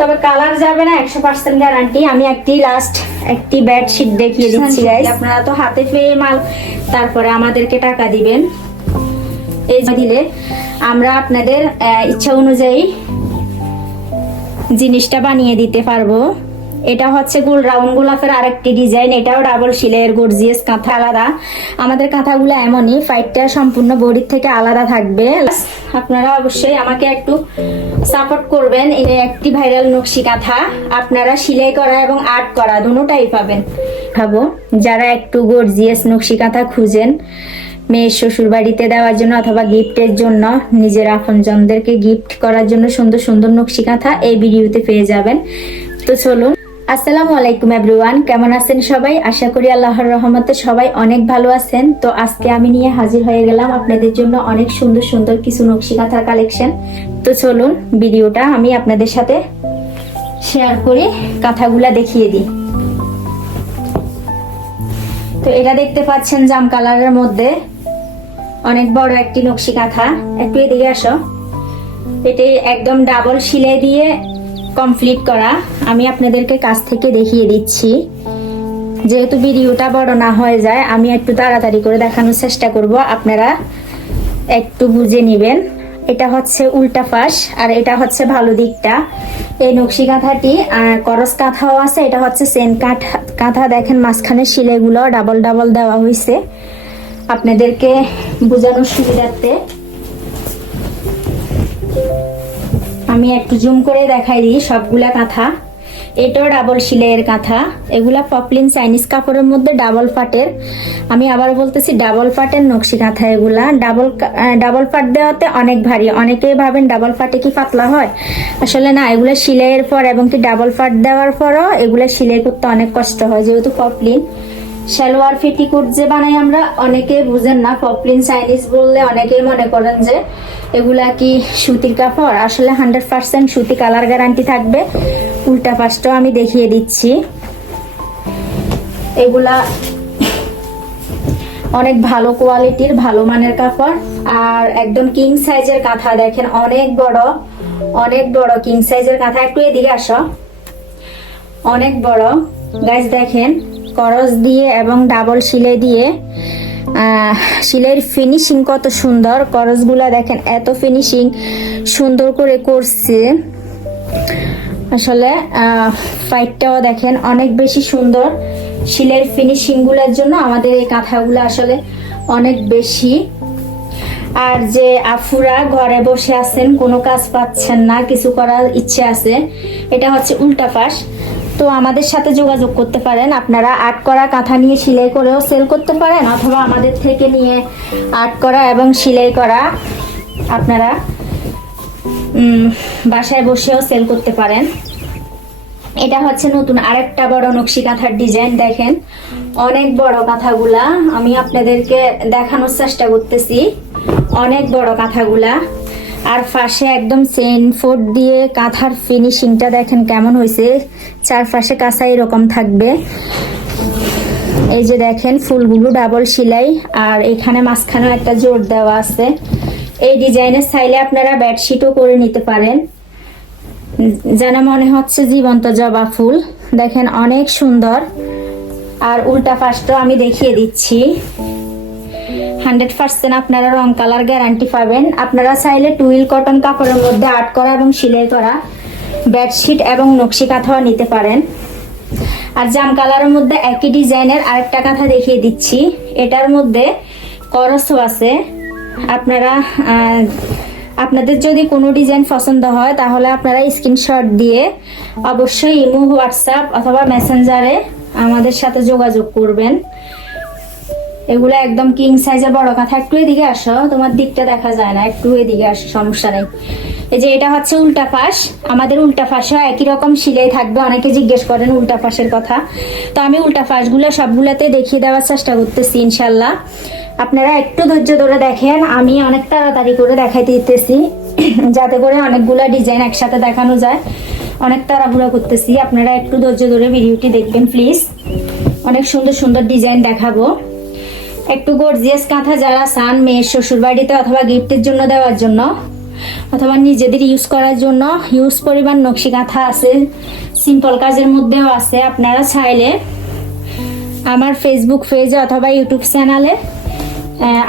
তবে কালার যাবে না একশো পার্সেন্ট গ্যারান্টি আমি একটি লাস্ট একটি বেডশিট দেখিয়ে দিচ্ছি গাইস আপনারা তো হাতে পেয়ে মাল তারপরে আমাদেরকে টাকা দিবেন। এই দিলে আমরা আপনাদের ইচ্ছা অনুযায়ী জিনিসটা বানিয়ে দিতে পারব। এটা হচ্ছে গোল, রাউন্ড গোলাপের আরেকটি ডিজাইন। এটাও ডাবল সিলাইয়ের গর্জিয়াস কাঁথা আলাদা। আমাদের কাঁথাগুলো এমনই ফাইটটা সম্পূর্ণ বডির থেকে আলাদা থাকবে। আপনারা অবশ্যই আমাকে একটু সাপোর্ট করবেন। এই একটি ভাইরাল নকশি কাঁথা, আপনারা সিলাই করা এবং আর্ট করা দুটোটাই পাবেন। খাব যারা একটু গর্জিয়াস নকশি কাঁথা খুঁজেন, মেয়ের শ্বশুর বাড়িতে দেওয়ার জন্য অথবা গিফটের জন্য, নিজের আপনজনদেরকে গিফট করার জন্য সুন্দর সুন্দর নকশি কাঁথা এই ভিডিওতে পেয়ে যাবেন। তো চলুন আসসালামু আলাইকুম এভরিওয়ান, কেমন আছেন সবাই? আশা করি আল্লাহর রহমতে সবাই অনেক ভালো আছেন। তো আজকে আমি নিয়ে হাজির হয়ে গেলাম আপনাদের জন্য অনেক সুন্দর সুন্দর কিছু নকশি কাঁথার কালেকশন। তো চলুন ভিডিওটা আমি আপনাদের সাথে শেয়ার করে কাঁথাগুলা দেখিয়ে দিই। তো এটা দেখতে পাচ্ছেন জাম কালারের মধ্যে। অনেক বড় একটি নকশি কাঁথা। একটু এদিকে আসো। এটি একদম ডাবল সিলাই দিয়ে কমপ্লিট করা, আমি আপনাদেরকে কাছ থেকে দেখিয়ে দিচ্ছি। যেহেতু ভিডিওটা বড় না হয়ে যায়, আমি একটু তাড়াতাড়ি করে দেখানোর চেষ্টা করব, আপনারা একটু বুঝে নেবেন। এটা হচ্ছে উল্টা পাশ আর এটা হচ্ছে ভালো দিকটা। এই নকশি কাঁথাটি করস কাঁথাও আছে, এটা হচ্ছে সেন কাঁথা কাঁথা। দেখেন মাঝখানে শিলেগুলো ডাবল ডাবল দেওয়া হয়েছে আপনাদেরকে বোঝানোর সুবিধার্থে আমি একটু জুম করে দেখাই দিই সবগুলা কাঁথা। এটাও ডাবল সিলাইয়ের কাঁথা। এগুলা পপলিন চাইনিজ কাপড়ের মধ্যে ডাবল পাটের আমি আবার বলতেছি ডাবল পাটের নকশি কাঁথা এগুলা। ডাবল ডাবল পাট দেওয়াতে অনেক ভারী। অনেকেই ভাবেন ডাবল পাটে কি পাতলা হয়? আসলে না, এগুলো সিলাইয়ের পর এবং কি ডাবল পাট দেওয়ার পরও এগুলো সিলাই করতে অনেক কষ্ট হয়। যেহেতু পপলিন সালোয়ার ফেটিকোট যে বানাই আমরা অনেকে বুঝেন না। পপলিন চাইনিজ বললে অনেকেই মনে করেন যে এগুলা কি সুতির কাপড়? আসলে হান্ড্রেড পার্সেন্ট সুতি কালার গ্যারান্টি থাকবে। উল্টা পাশটাও আমি দেখিয়ে দিচ্ছি। এগুলা অনেক ভালো কোয়ালিটির ভালো মানের কাপড়। আর একদম কিং সাইজের কাঁথা, দেখেন, অনেক বড় অনেক বড় কিং সাইজের কাঁথা। একটু এদিকে আসো। অনেক বড়। গাছ দেখেন করস দিয়ে এবং ডাবল সিলাই দিয়ে সিলাইয়ের ফিনিশিং কত সুন্দর। করসগুলা দেখেন, এত ফিনিশিং সুন্দর করে করছে। আসলে ফাইটটাও দেখেন অনেক বেশি সুন্দর। শিলের ফিনিশিংগুলোর জন্য আমাদের এই কাঁথাগুলো আসলে অনেক বেশি। আর যে আফুরা ঘরে বসে আছেন, কোনো কাজ পাচ্ছেন না, কিছু করার ইচ্ছে আছে। এটা হচ্ছে উল্টা পাশ। তো আমাদের সাথে যোগাযোগ করতে পারেন। আপনারা আর্ট করা কাঁথা নিয়ে সেলাই করেও সেল করতে পারেন, অথবা আমাদের থেকে নিয়ে আর্ট করা এবং সেলাই করা আপনারা বাসায় বসেও সেল করতে পারেন। এটা হচ্ছে নতুন আরেকটা বড় নকশি কাঁথার ডিজাইন দেখেন। অনেক বড় কাঁথাগুলা, আমি আপনাদেরকে দেখানোর চেষ্টা করতেছি। অনেক বড় কাঁথাগুলা। আর পাশে একদম চেন ফোর্ট দিয়ে কাঁথার ফিনিশিংটা দেখেন কেমন হয়েছে। চারপাশে কাঁচা এরকম থাকবে। এই যে দেখেন, ফুলগুলো ডাবল সেলাই। আর এখানে মাঝখানেও একটা জোর দেওয়া আছে। এই ডিজাইনের চাইলে আপনারা বেডশিটও করে নিতে পারেন। যেন মনে হচ্ছে জীবন্ত জবা ফুল। দেখেন অনেক সুন্দর। আর উল্টা পাশটাও আমি দেখিয়ে দিচ্ছি। হান্ড্রেড পার্সেন্ট আপনারা রং কালার গ্যারান্টি পাবেন। আপনারা চাইলে টুইল কটন কাপড়ের মধ্যে আর্ট করা এবং সিলাই করা বেডশিট এবং নকশি কাঁথাও নিতে পারেন। আর জাম কালারের মধ্যে একই ডিজাইনের আরেকটা কাঁথা দেখিয়ে দিচ্ছি। এটার মধ্যে করসও আছে। আপনারা আপনাদের যদি কোনো ডিজাইন পছন্দ হয়, তাহলে আপনারা স্ক্রিনশট দিয়ে অবশ্যই ইমো, হোয়াটসঅ্যাপ অথবা মেসেঞ্জারে আমাদের সাথে যোগাযোগ করবেন। এগুলো একদম কিং সাইজের বড় কাঁথা। একটু এদিকে আসো, তোমার দিকটা দেখা যায় না, একটু এদিকে আসো, সমস্যা নেই। এই যে এটা হচ্ছে উল্টা পাশ। আমাদের উল্টা পাশেও একই রকম সিলাই থাকবে, অনেকে জিজ্ঞেস করেন উল্টা পাশের কথা। তো আমি উল্টা পাশগুলো সবগুলোতে দেখিয়ে দেওয়ার চেষ্টা করতেছি ইনশাল্লাহ আপনারা একটু ধৈর্য ধরে দেখেন, আমি অনেক তাড়াতাড়ি করে দেখাইতে দিতেছি, যাতে করে অনেকগুলো ডিজাইন একসাথে দেখানো যায়। অনেক তাড়াহুড়া করতেছি, আপনারা একটু ধৈর্য ধরে ভিডিওটি দেখবেন, প্লিজ। অনেক সুন্দর সুন্দর ডিজাইন দেখাবো। একটু গর্জিয়াস কাঁথা যারা সান মেয়ের শ্বশুর বাড়িতে অথবা গিফটের জন্য দেওয়ার জন্য, অথবা নিজেদের ইউজ করার জন্য হিউজ পরিমাণ নকশি কাঁথা আছে সিম্পল কাজের মধ্যেও আছে। আপনারা চাইলে আমার ফেসবুক পেজে অথবা ইউটিউব চ্যানেলে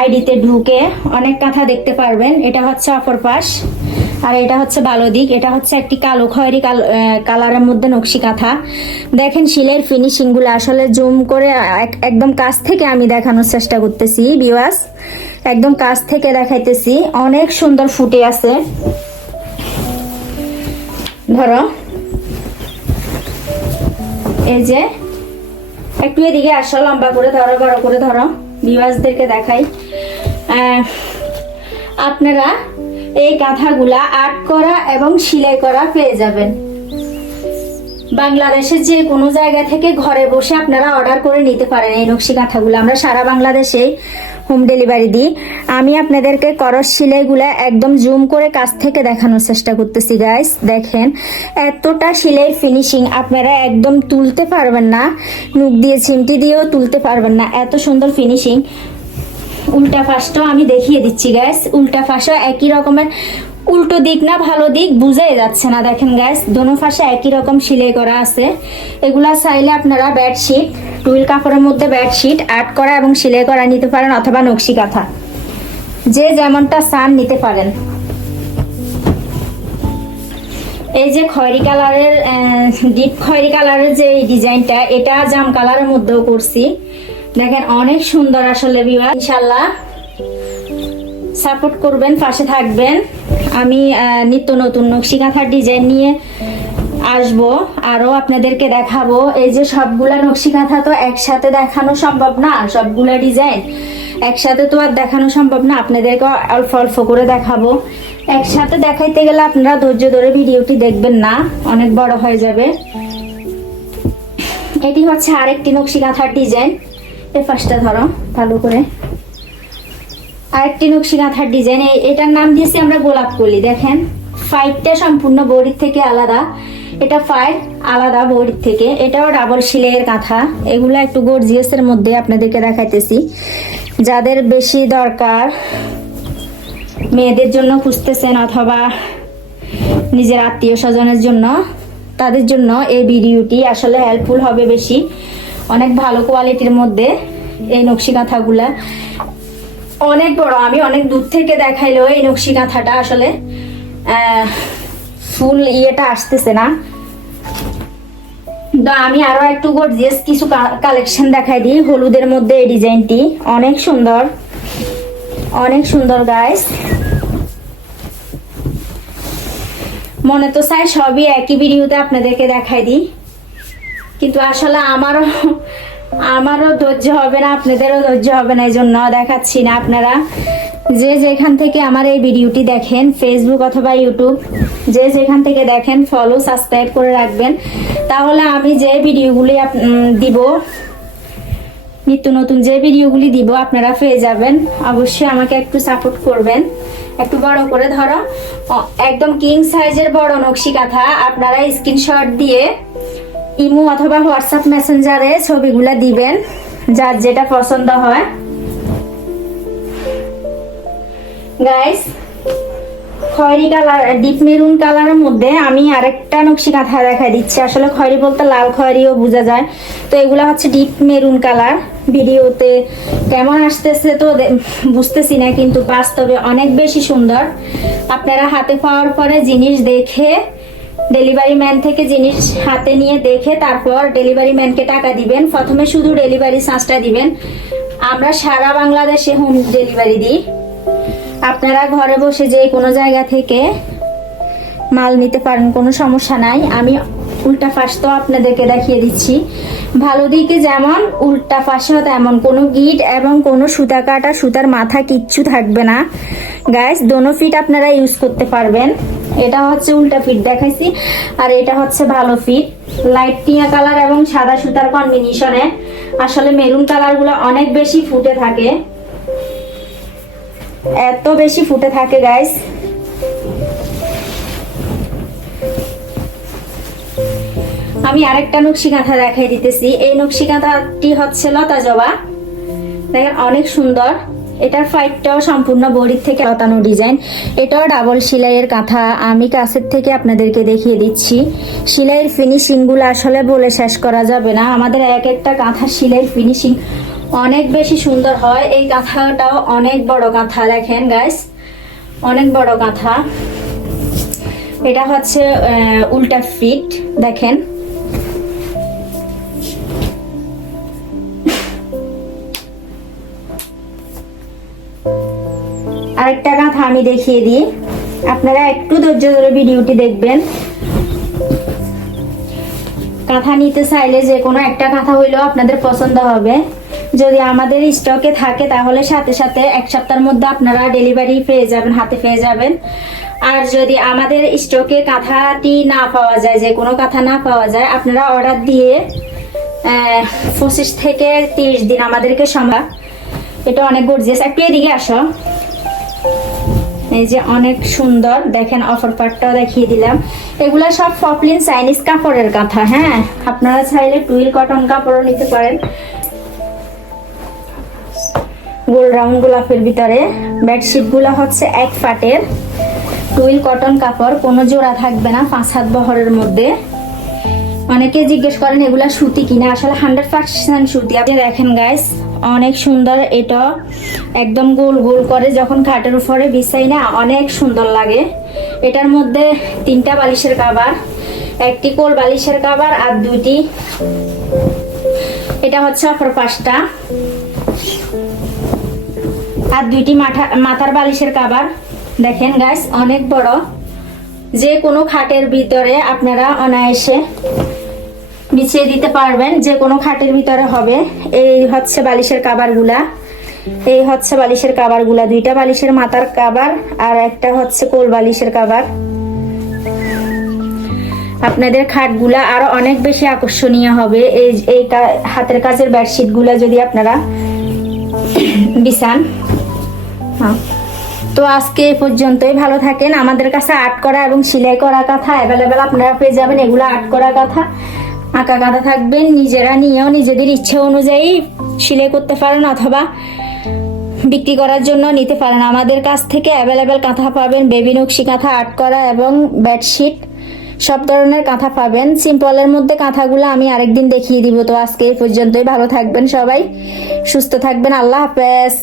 আইডিতে ঢুকে অনেক কাঁথা দেখতে পারবেন। এটা হচ্ছে অপর পাশ। আর এটা হচ্ছে ভালো দিক। এটা হচ্ছে একটি কালো খয়েরি কালো- কালারের মধ্যে নকশি কাঁথা। দেখেন শিলের ফিনিশিংগুলো আসলে জুম করে এক- একদম কাছ থেকে আমি দেখানোর চেষ্টা করতেছি বিওয়াস একদম কাছ থেকে দেখাইতেছি। অনেক সুন্দর ফুটে আছে। ধরো। এই যে, একটু এদিকে আসো, লম্বা করে ধরো, বড় করে ধরো। বিবাসদেরকে দেখাই। আপনারা এই কাঁথাগুলা আর্ট করা এবং সেলাই করা পেয়ে যাবেন। বাংলাদেশের যে কোনো জায়গা থেকে ঘরে বসে আপনারা অর্ডার করে নিতে পারেন এই নকশি কাঁথাগুলো আমরা সারা বাংলাদেশেই হোম ডেলিভারি দিই। আমি আপনাদেরকে করস সেলাইগুলা একদম জুম করে কাছ থেকে দেখানোর চেষ্টা করতেছি গাইস দেখেন, এতটা সেলাই ফিনিশিং আপনারা একদম তুলতে পারবেন না। নুক দিয়ে চিমটি দিয়েও তুলতে পারবেন না। এত সুন্দর ফিনিশিং উল্টা ফাঁসটাও আমি দেখিয়ে দিচ্ছি গ্যাস উল্টা ফাঁসা একই রকমের, উল্টো দিক না ভালো দিক বুঝাই যাচ্ছে না, দেখেন গ্যাস দোনো ফাঁসা একই রকম সিলাই করা আছে। এগুলা চাইলে আপনারা বেডশিট টুইল কাপড়ের মধ্যে বেডশিট আর্ট করা এবং সিলাই করা নিতে পারেন অথবা নকশি কাঁথা। যে যেমনটা সান নিতে পারেন। এই যে খয়েরি কালারের ডিপ খয়েরি কালারের যে ডিজাইনটা, এটা জাম কালারের মধ্যেও করছি। দেখেন, অনেক সুন্দর আসলে বিবাহ। ইনশাল্লাহ সাপোর্ট করবেন, পাশে থাকবেন। আমি নিত্য নতুন নকশিকাঁথার ডিজাইন নিয়ে আসব, আরও আপনাদেরকে দেখাবো। এই যে সবগুলা নকশি কাঁথা তো একসাথে দেখানো সম্ভব না সবগুলা ডিজাইন একসাথে তো আর দেখানো সম্ভব না আপনাদেরকে অল্প অল্প করে দেখাবো। একসাথে দেখাইতে গেলে আপনারা ধৈর্য ধরে ভিডিওটি দেখবেন না, অনেক বড় হয়ে যাবে। এটি হচ্ছে আরেকটি নকশি কাঁথার ডিজাইন। এই ফার্স্টটা ধরো, ভালো করে। আরেকটি নকশি কাঁথার ডিজাইন এটার নাম দিয়েছি আমরা গোলাপ কলি, দেখেন। ফাইটটা সম্পূর্ণ বড়ির থেকে আলাদা। এটা ফাইট আলাদা বড়ির থেকে। এটাও ডাবল সিলাইয়ের কাঁথা এগুলো একটু গর্জিয়াসের মধ্যে আপনাদেরকে দেখাইতেছি। যাদের বেশি দরকার, মেয়েদের জন্য খুঁজতেছেন অথবা নিজের আত্মীয় স্বজনের জন্য, তাদের জন্য এই ভিডিওটি আসলে হেল্পফুল হবে বেশি। অনেক ভালো কোয়ালিটির মধ্যে এই নকশি কাঁথাগুলা অনেক বড়, আমি অনেক দূর থেকে দেখাইলো এই নকশি কাঁথাটা আসলে ফুল ইয়েটা আসতেছে না। আমি আরও একটু গর্জিয়াস কিছু কালেকশন দেখাই দিই, হলুদের মধ্যে এই ডিজাইনটি। অনেক সুন্দর অনেক সুন্দর গাইস মনে তো চাই সবই একই ভিডিওতে আপনাদেরকে দেখাই দিই। কিন্তু আসলে আমারও আমারও ধৈর্য হবে না, আপনাদেরও ধৈর্য হবে না এই জন্য দেখাচ্ছি না আপনারা। যে যেখান থেকে আমার এই ভিডিওটি দেখেন ফেসবুক অথবা ইউটিউব যে যেখান থেকে দেখেন ফলো সাবস্ক্রাইব করে রাখবেন। তাহলে আমি যে ভিডিওগুলি দিব, নিত্য নতুন যে ভিডিওগুলি দিব, আপনারা পেয়ে যাবেন। অবশ্যই আমাকে একটু সাপোর্ট করবেন। একটু বড় করে ধরো একদম কিং সাইজের বড় নকশি কাঁথা, আপনারা স্ক্রিনশট দিয়ে ইমো অথবা হোয়াটসঅ্যাপ মেসেঞ্জারে ছবিগুলো দিবেন, যার যেটা পছন্দ হয়। গাইস খয়েরি কালার, ডিপ মেরুন কালারের মধ্যে আমি আরেকটা নকশি কাঁথা দেখা দিচ্ছি। আসলে খয়েরি বলতে লাল খয়েরিও বোঝা যায়। তো এগুলো হচ্ছে ডিপ মেরুন কালার। ভিডিওতে কেমন আসতেছে তো বুঝতেছি না, কিন্তু বাস্তবে অনেক বেশি সুন্দর। আপনারা হাতে পাওয়ার পরে জিনিস দেখে ডেলিভারি ম্যান থেকে জিনিস হাতে নিয়ে দেখে তারপর ডেলিভারি ম্যানকে টাকা দিবেন। প্রথমে শুধু ডেলিভারি চার্জটা দিবেন। আমরা সারা বাংলাদেশে হোম ডেলিভারি দিই। আপনারা ঘরে বসে যে কোনো জায়গা থেকে মাল নিতে পারেন, কোনো সমস্যা নাই। আমি উল্টা ফাঁস তো আপনাদেরকে দেখিয়ে দিচ্ছি। ভালো দিকে যেমন উল্টা ফাঁসেও তেমন কোনো গিট এবং কোনো সুতা কাটা, সুতার মাথা কিচ্ছু থাকবে না। গ্যাস দোনো ফিট আপনারা ইউজ করতে পারবেন। এটা হচ্ছে উল্টা ফিট দেখাইছি, আর এটা হচ্ছে ভালো ফিট লাইট টিয়া কালার এবং সাদা সুতার কম্বিনেশনে আসলে মেরুন কালারগুলো অনেক বেশি ফুটে থাকে। এত বেশি ফুটে থাকে গাইস আমি আরেকটা নকশি কাঁথা দেখাই দিতেছি। এই নকশি কাঁথাটি হচ্ছে লতা জবা দেখেন, অনেক সুন্দর। এটার ফাইটটাও সম্পূর্ণ বড়ির থেকে লতানো ডিজাইন। এটাও ডাবল সেলাইয়ের কাঁথা। আমি কাছের থেকে আপনাদেরকে দেখিয়ে দিচ্ছি। সেলাইয়ের ফিনিশিংগুলো আসলে বলে শেষ করা যাবে না। আমাদের এক একটা কাঁথা সেলাইয়ের ফিনিশিং অনেক বেশি সুন্দর হয়। এই কাঁথাটাও অনেক বড় কাঁথা, দেখেন গাইস অনেক বড় কাঁথা। এটা হচ্ছে উল্টা ফিট, দেখেন। আরেকটা কাঁথা আমি দেখিয়ে দিই। আপনারা একটু ধৈর্য ধরে ভিডিওটি দেখবেন। কাঁথা নিতে চাইলে যে কোনো একটা কাঁথা হইলেও আপনাদের পছন্দ হবে। যদি আমাদের স্টকে থাকে, তাহলে সাথে সাথে এক সপ্তাহের মধ্যে আপনারা ডেলিভারি পেয়ে যাবেন, হাতে পেয়ে যাবেন। আর যদি আমাদের স্টকে কাঁথাটি না পাওয়া যায়, যে কোনো কাঁথা না পাওয়া যায়, আপনারা অর্ডার দিয়ে পঁচিশ থেকে তিরিশ দিন আমাদেরকে সম্ভব এটা অনেক গর্জিয়াস একটু এদিকে আসো। এই যে অনেক সুন্দর, দেখেন অফার পার্টটাও দেখিয়ে দিলাম। এগুলা সব ফপলিন চাইনিজ কাপড়ের কাঁথা হ্যাঁ? আপনারা চাইলে টুইল কটন কাপড়ও নিতে পারেন। গোল রাউন্ড গোলাপের ভিতরে। বেডশিটগুলা হচ্ছে এক ফাটের। টুইল কটন কাপড়, কোনো জোড়া থাকবে না, পাঁচ হাত বহরের মধ্যে। অনেকে জিজ্ঞেস করেন, এগুলা সুতি কিনা? আসলে হান্ড্রেড পার্সেন্ট সুতি। আপনি দেখেন গাইস অনেক সুন্দর, এটা একদম গোল গোল করে যখন খাটের উপরে বিছাই না, অনেক সুন্দর লাগে। এটার মধ্যে তিনটা বালিশের কাবার একটি কোল বালিশের কাবার আর দুটি এটা হচ্ছে অপর পাঁচটা আর দুইটি মাথা মাথার বালিশের কাবার দেখেন গাইস অনেক বড়। যে কোনো খাটের ভিতরে আপনারা অনায়াসে বিছিয়ে দিতে পারবেন, যে কোনো খাটের ভিতরে হবে। এই হচ্ছে বালিশের কাবারগুলা। এই হচ্ছে বালিশের কাবারগুলা, দুইটা বালিশের মাথার কাবার আর একটা হচ্ছে কোল বালিশের কাবার। আপনাদের খাটগুলা আরও অনেক বেশি আকর্ষণীয় হবে। এই এই হাতের কাজের বেডশিটগুলা যদি আপনারা বিছান। হ্যাঁ। তো আজকে এ পর্যন্তই। ভালো থাকেন। আমাদের কাছে আর্ট করা এবং সেলাই করা কথা অ্যাভেলেবেল আপনারা পেয়ে যাবেন। এগুলো আর্ট করা কাঁথা। আঁকা কাঁথা থাকবেন, নিজেরা নিয়েও নিজেদের ইচ্ছে অনুযায়ী সিলাই করতে পারেন অথবা বিক্রি করার জন্য নিতে পারেন। আমাদের কাছ থেকে অ্যাভেলেবেল কাঁথা পাবেন বেবি নকশি কাঁথা আর্ট করা এবং বেডশিট সব ধরনের কাঁথা পাবেন। সিম্পলের মধ্যে কাঁথাগুলো আমি আরেকদিন দেখিয়ে দিব। তো আজকে এই পর্যন্তই। ভালো থাকবেন সবাই, সুস্থ থাকবেন। আল্লাহ হাফেজ।